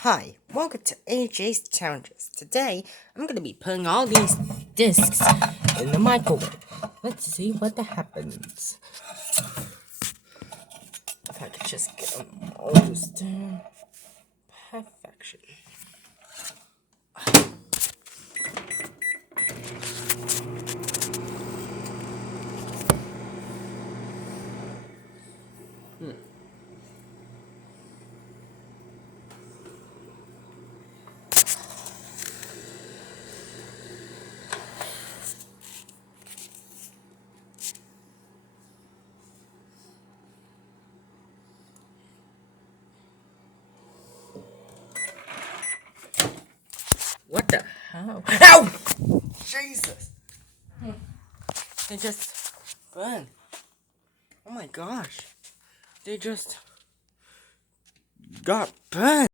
Hi, welcome to AJ's Challenges. Today, I'm going to be putting all these discs in the microwave. Let's see what happens. If I could just get them almost to perfection. What the hell? Ow! Jesus! They just burned. Oh my gosh. They just got burned.